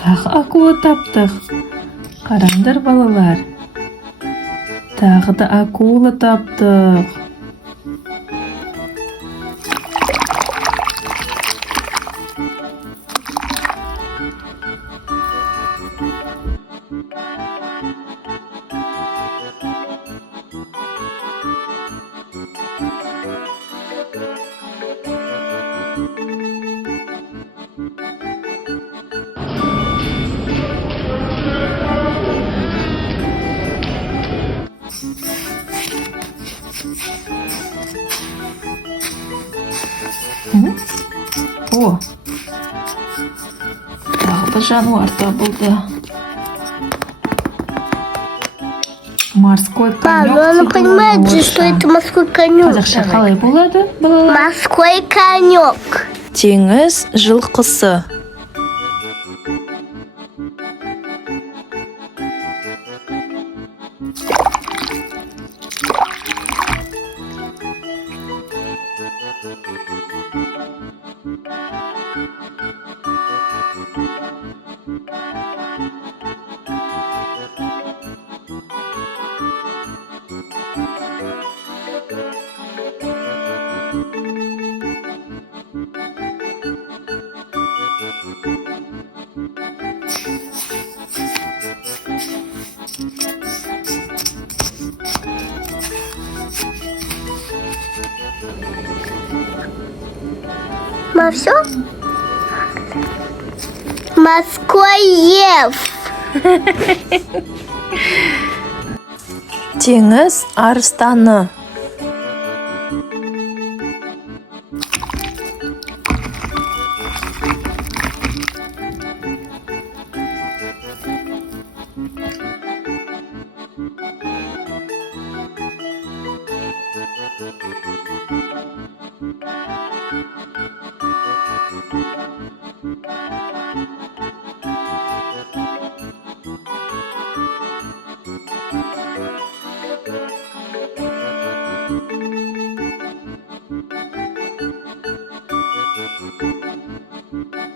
Тағы акула таптық. Қараңдар балалар. Тағы да акула таптық. О, тағы да жануар табылды. Морской конек. Папа, он понимает же, что это морской конек. Қазақша қалай болады, балалар? Морской конек. Теңіз жылқысы. Ма, все? Морской лев. Теңіз арыстаны.